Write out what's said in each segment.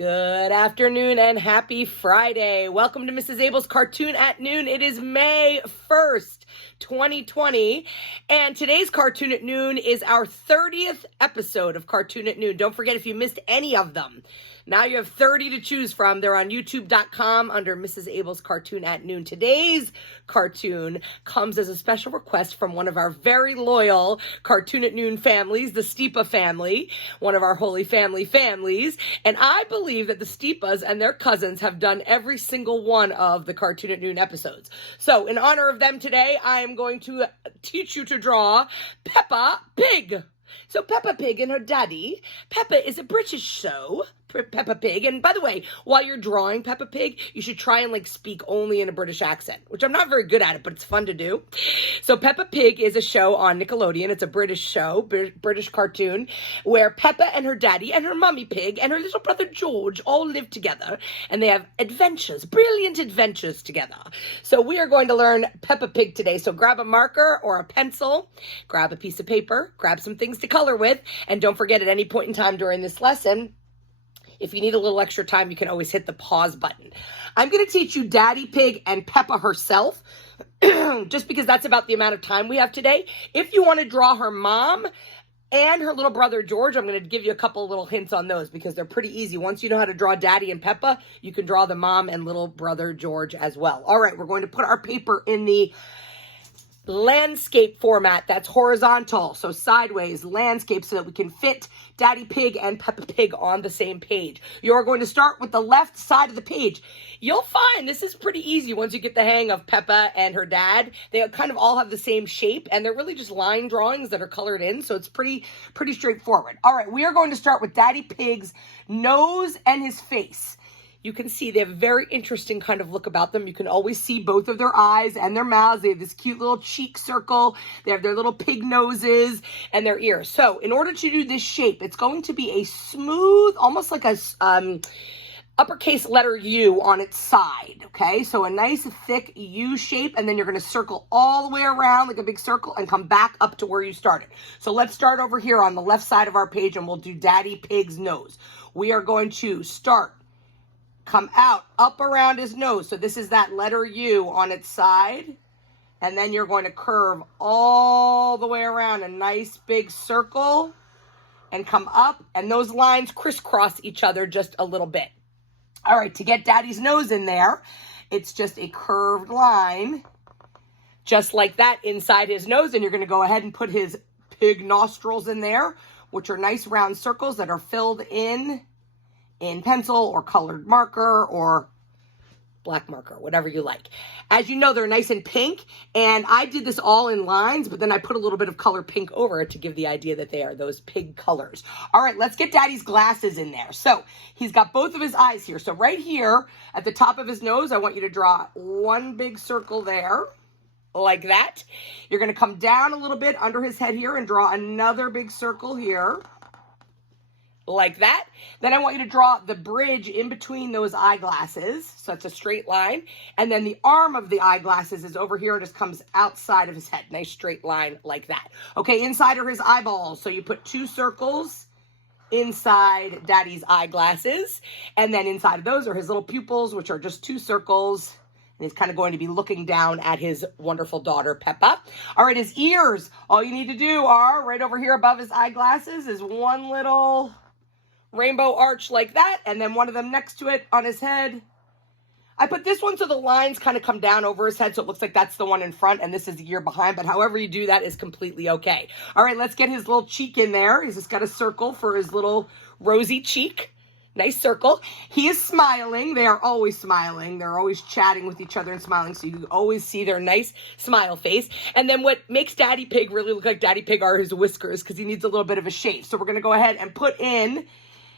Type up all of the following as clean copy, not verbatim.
Good afternoon and happy Friday. Welcome to Mrs. Abell's Cartoon at Noon. It is May 1st, 2020, and today's Cartoon at Noon is our 30th episode of Cartoon at Noon. Don't forget, if you missed any of them, now you have 30 to choose from. They're on youtube.com under Mrs. Abell's Cartoon at Noon. Today's cartoon comes as a special request from one of our very loyal Cartoon at Noon families, the Steepa family, one of our Holy Family families. And I believe that the Steepas and their cousins have done every single one of the Cartoon at Noon episodes. So in honor of them today, I am going to teach you to draw Peppa Pig. So Peppa Pig and her daddy. Peppa is a British show, Peppa Pig. And by the way, while you're drawing Peppa Pig, you should try and speak only in a British accent, which I'm not very good at it, but it's fun to do. So Peppa Pig is a show on Nickelodeon. It's a British show, British cartoon, where Peppa and her daddy and her mummy pig and her little brother George all live together, and they have adventures, brilliant adventures together. So we are going to learn Peppa Pig today. So grab a marker or a pencil, grab a piece of paper, grab some things to color with, and don't forget, at any point in time during this lesson, if you need a little extra time, you can always hit the pause button. I'm going to teach you Daddy Pig and Peppa herself, just because that's about the amount of time we have today. If you want to draw her mom and her little brother George, I'm going to give you a couple little hints on those because they're pretty easy. Once you know how to draw Daddy and Peppa, you can draw the mom and little brother George as well. All right, we're going to put our paper in the landscape format. That's horizontal, so sideways landscape, so that we can fit Daddy Pig and Peppa Pig on the same page. You're going to start with the left side of the page. You'll find this is pretty easy once you get the hang of Peppa and her dad. They kind of all have the same shape, and they're really just line drawings that are colored in, so it's pretty straightforward. All right, we are going to start with Daddy Pig's nose and his face. You can see they have a very interesting kind of look about them. You can always see both of their eyes and their mouths. They have this cute little cheek circle. They have their little pig noses and their ears. So in order to do this shape, it's going to be a smooth, almost like a uppercase letter U on its side, okay? So a nice thick U shape, and then you're gonna circle all the way around like a big circle and come back up to where you started. So let's start over here on the left side of our page, and we'll do Daddy Pig's nose. We are going to start, come out, up around his nose. So this is that letter U on its side. And then you're going to curve all the way around a nice big circle and come up. And those lines crisscross each other just a little bit. All right, to get Daddy's nose in there, it's just a curved line, just like that inside his nose. And you're going to go ahead and put his pig nostrils in there, which are nice round circles that are filled in pencil or colored marker or black marker, whatever you like. As you know, they're nice and pink, and I did this all in lines, but then I put a little bit of color pink over it to give the idea that they are those pig colors. All right, let's get Daddy's glasses in there. So he's got both of his eyes here. So right here at the top of his nose, I want you to draw one big circle there, like that. You're going to come down a little bit under his head here and draw another big circle here, like that. Then I want you to draw the bridge in between those eyeglasses, so it's a straight line. And then the arm of the eyeglasses is over here and just comes outside of his head. Nice straight line like that. Okay, inside are his eyeballs. So you put two circles inside Daddy's eyeglasses. And then inside of those are his little pupils, which are just two circles. And he's kind of going to be looking down at his wonderful daughter, Peppa. All right, his ears. All you need to do are, right over here above his eyeglasses, is one little rainbow arch like that, and then one of them next to it on his head. I put this one so the lines kind of come down over his head, so it looks like that's the one in front and this is the ear behind, but however you do that is completely okay. All right, let's get his little cheek in there. He's just got a circle for his little rosy cheek. Nice circle. He is smiling. They are always smiling. They're always chatting with each other and smiling, so you always see their nice smile face. And then what makes Daddy Pig really look like Daddy Pig are his whiskers, because he needs a little bit of a shape. So we're going to go ahead and put in,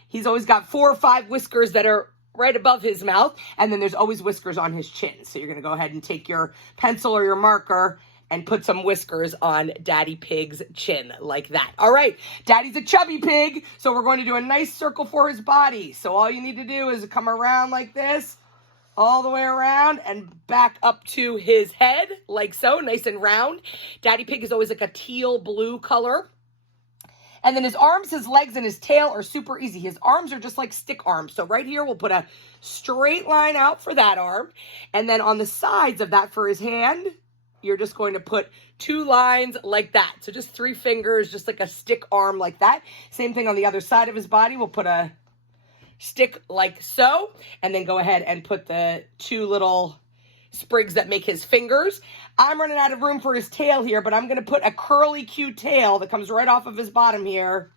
he's always got 4 or 5 whiskers that are right above his mouth, and then there's always whiskers on his chin. So you're going to go ahead and take your pencil or your marker and put some whiskers on Daddy Pig's chin like that. All right, Daddy's a chubby pig, so we're going to do a nice circle for his body. So all you need to do is come around like this, all the way around and back up to his head, like so, nice and round. Daddy Pig is always like a teal blue color. And then his arms, his legs, and his tail are super easy. His arms are just like stick arms. So right here, we'll put a straight line out for that arm. And then on the sides of that for his hand, you're just going to put 2 lines like that. So just 3 fingers, just like a stick arm like that. Same thing on the other side of his body. We'll put a stick like so, and then go ahead and put the 2 little sprigs that make his fingers. I'm running out of room for his tail here, but I'm going to put a curly Q tail that comes right off of his bottom here.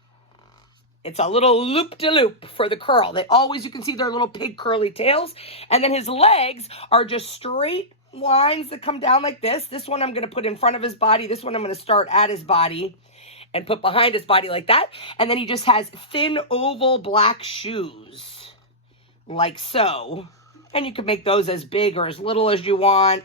It's a little loop-de-loop for the curl. They always, you can see their little pig curly tails. And then his legs are just straight lines that come down like this. This one I'm going to put in front of his body. This one I'm going to start at his body and put behind his body like that. And then he just has thin oval black shoes like so. And you can make those as big or as little as you want.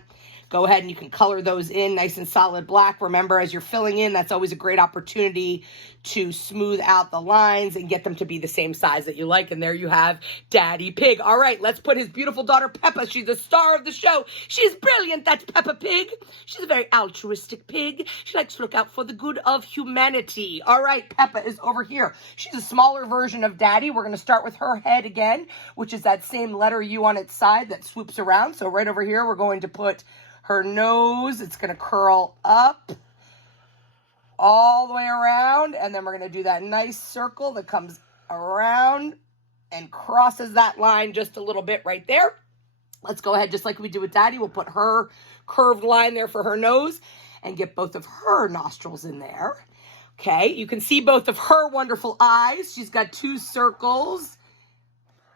Go ahead and you can color those in nice and solid black. Remember, as you're filling in, that's always a great opportunity to smooth out the lines and get them to be the same size that you like. And there you have Daddy Pig. All right, let's put his beautiful daughter, Peppa. She's the star of the show. She's brilliant. That's Peppa Pig. She's a very altruistic pig. She likes to look out for the good of humanity. All right, Peppa is over here. She's a smaller version of Daddy. We're going to start with her head again, which is that same letter U on its side that swoops around. So right over here, we're going to put her nose. It's going to curl up all the way around, and then we're going to do that nice circle that comes around and crosses that line just a little bit right there. Let's go ahead, just like we do with Daddy. We'll put her curved line there for her nose and get both of her nostrils in there. Okay, you can see both of her wonderful eyes. She's got 2 circles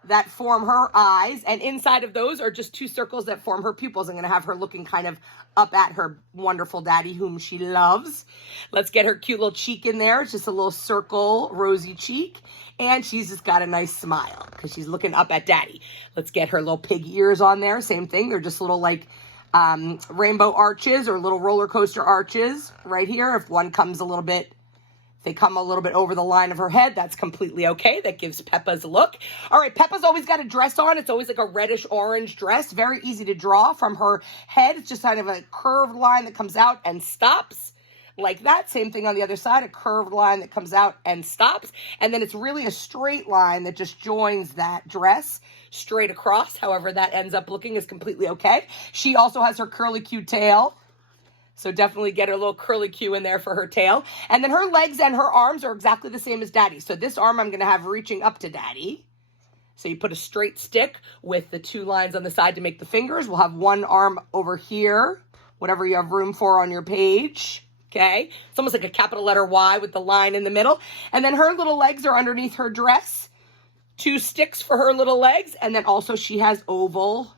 that form her eyes, and inside of those are just 2 circles that form her pupils. I'm going to have her looking kind of up at her wonderful daddy, whom she loves. Let's get her cute little cheek in there. It's just a little circle, rosy cheek, and she's just got a nice smile because she's looking up at Daddy. Let's get her little pig ears on there. Same thing. They're just little like rainbow arches or little roller coaster arches right here. If one comes a little bit, they come a little bit over the line of her head, that's completely okay. That gives Peppa's look. All right, Peppa's always got a dress on. It's always like a reddish-orange dress. Very easy to draw from her head. It's just kind of a curved line that comes out and stops like that. Same thing on the other side, a curved line that comes out and stops. And then it's really a straight line that just joins that dress straight across. However that ends up looking is completely okay. She also has her curly Q tail. So definitely get her little curly Q in there for her tail. And then her legs and her arms are exactly the same as Daddy. So this arm I'm going to have reaching up to Daddy. So you put a straight stick with the 2 lines on the side to make the fingers. We'll have one arm over here, whatever you have room for on your page. Okay. It's almost like a capital letter Y with the line in the middle. And then her little legs are underneath her dress. 2 sticks for her little legs. And then also she has oval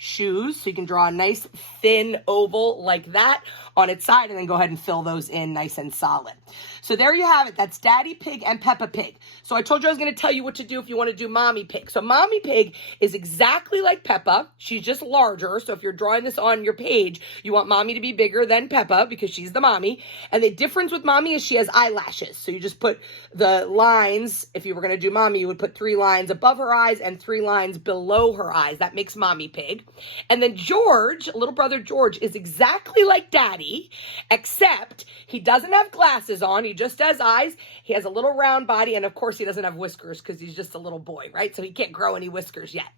shoes, so you can draw a nice thin oval like that on its side and then go ahead and fill those in nice and solid. So there you have it. That's Daddy Pig and Peppa Pig. So I told you I was going to tell you what to do if you want to do Mommy Pig. So Mommy Pig is exactly like Peppa. She's just larger. So if you're drawing this on your page, you want Mommy to be bigger than Peppa because she's the mommy. And the difference with Mommy is she has eyelashes. So you just put the lines, if you were going to do Mommy, you would put 3 lines above her eyes and 3 lines below her eyes. That makes Mommy Pig. And then George, little brother George, is exactly like Daddy, except he doesn't have glasses on. He just has eyes. He has a little round body, and of course he doesn't have whiskers because he's just a little boy, right? So he can't grow any whiskers yet.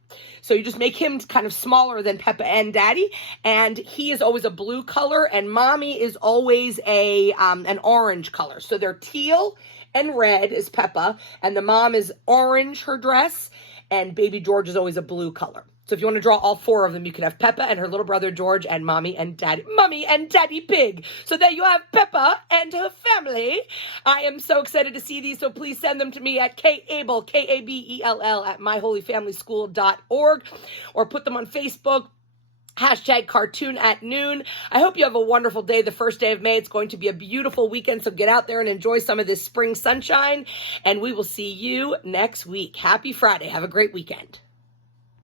So you just make him kind of smaller than Peppa and Daddy, and he is always a blue color, and Mommy is always an orange color. So they're teal and red is Peppa, and the mom is orange, her dress, and baby George is always a blue color. So if you want to draw all 4 of them, you can have Peppa and her little brother George and Mommy and Daddy Pig. So there you have Peppa and her family. I am so excited to see these, so please send them to me at Abell, K-A-B-E-L-L, at myholyfamilyschool.org, or put them on Facebook. #cartoon@noon. I hope you have a wonderful day, the first day of May. It's going to be a beautiful weekend, so get out there and enjoy some of this spring sunshine, and we will see you next week. Happy Friday. Have a great weekend.